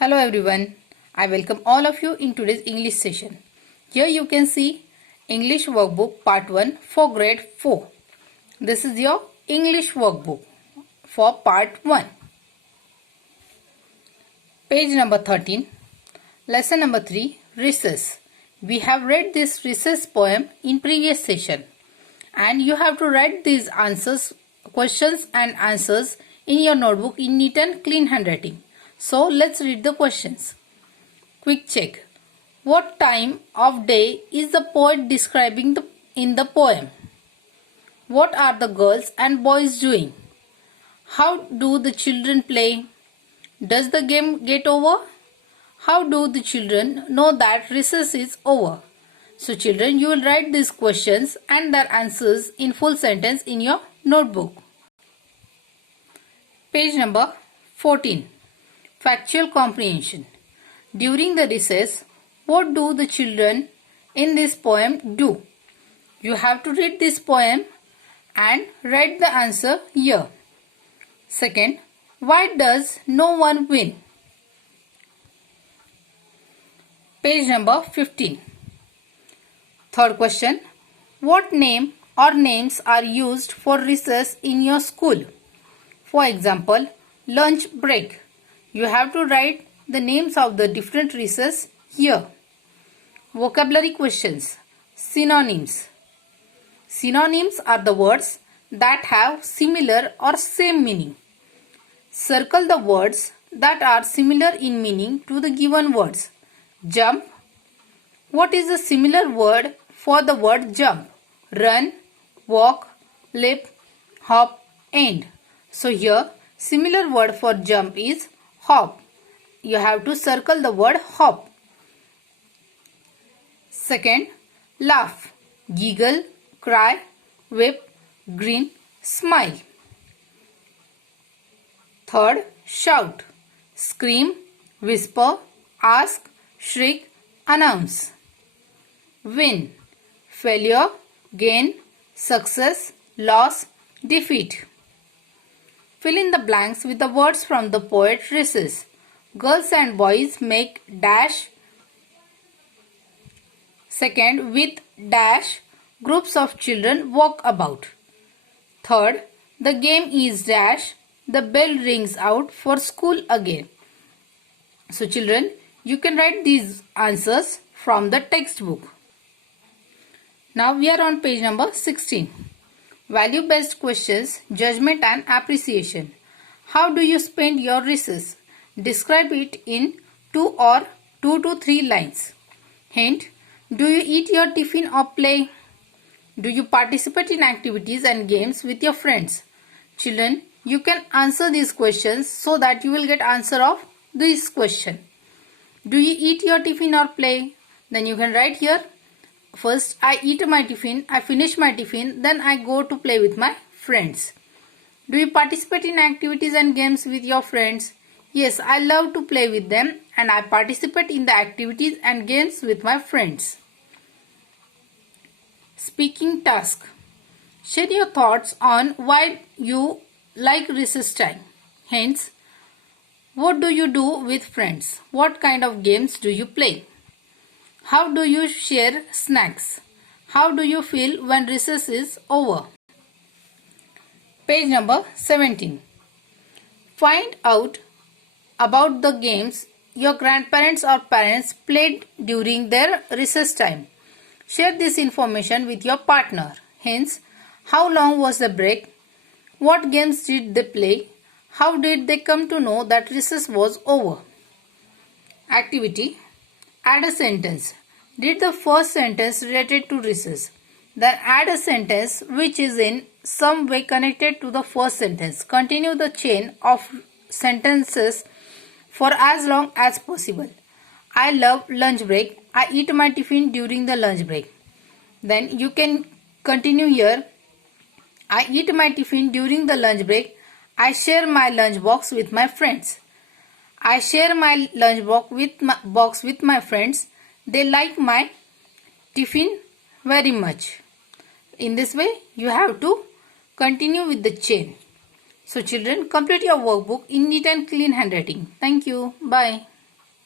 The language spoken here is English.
Hello everyone, I welcome all of you in today's English session. Here you can see English workbook part 1 for grade 4. This is your English workbook for part 1. Page number 13, lesson number 3, Recess. We have read this recess poem in previous session and you have to write these questions and answers in your notebook in neat and clean handwriting. So let's read the questions. Quick check. What time of day is the poet describing in the poem? What are the girls and boys doing? How do the children play? Does the game get over? How do the children know that recess is over? So children, you will write these questions and their answers in full sentence in your notebook. Page number 14. Factual comprehension. During the recess, what do the children in this poem do? You have to read this poem and write the answer here. Second, why does no one win? Page number 15. Third question, what name or names are used for recess in your school? For example, lunch break. You have to write the names of the different recess here. Vocabulary questions. Synonyms. Synonyms are the words that have similar or same meaning. Circle the words that are similar in meaning to the given words. Jump. What is a similar word for the word jump? Run, walk, leap, hop, end. So here, similar word for jump is hop. You have to circle the word hop. Second, laugh, giggle, cry, whip, grin, smile. Third, shout, scream, whisper, ask, shriek, announce. Win, failure, gain, success, loss, defeat. Fill in the blanks with the words from the poet Recess. Girls and boys make dash. Second, with dash, groups of children walk about. Third, the game is dash. The bell rings out for school again. So children, you can write these answers from the textbook. Now we are on page number 16. Value-based questions, judgment and appreciation. How do you spend your recess? Describe it in 2 to 3 lines. Hint, do you eat your tiffin or play? Do you participate in activities and games with your friends? Children, you can answer these questions so that you will get answer of this question. Do you eat your tiffin or play? Then you can write here. First, I eat my tiffin, I finish my tiffin, then I go to play with my friends. Do you participate in activities and games with your friends? Yes, I love to play with them and I participate in the activities and games with my friends. Speaking task. Share your thoughts on why you like recess time. Hence, what do you do with friends? What kind of games do you play? How do you share snacks? How do you feel when recess is over? Page number 17. Find out about the games your grandparents or parents played during their recess time. Share this information with your partner. Hence, how long was the break? What games did they play? How did they come to know that recess was over? Activity. Add a sentence. Read the first sentence related to recess. Then add a sentence which is in some way connected to the first sentence. Continue the chain of sentences for as long as possible. I love lunch break. I eat my tiffin during the lunch break. Then you can continue here. I eat my tiffin during the lunch break. I share my lunch box with my friends. I share my lunch box with my friends. They like my tiffin very much. In this way, you have to continue with the chain. So children, complete your workbook in neat and clean handwriting. Thank you. Bye.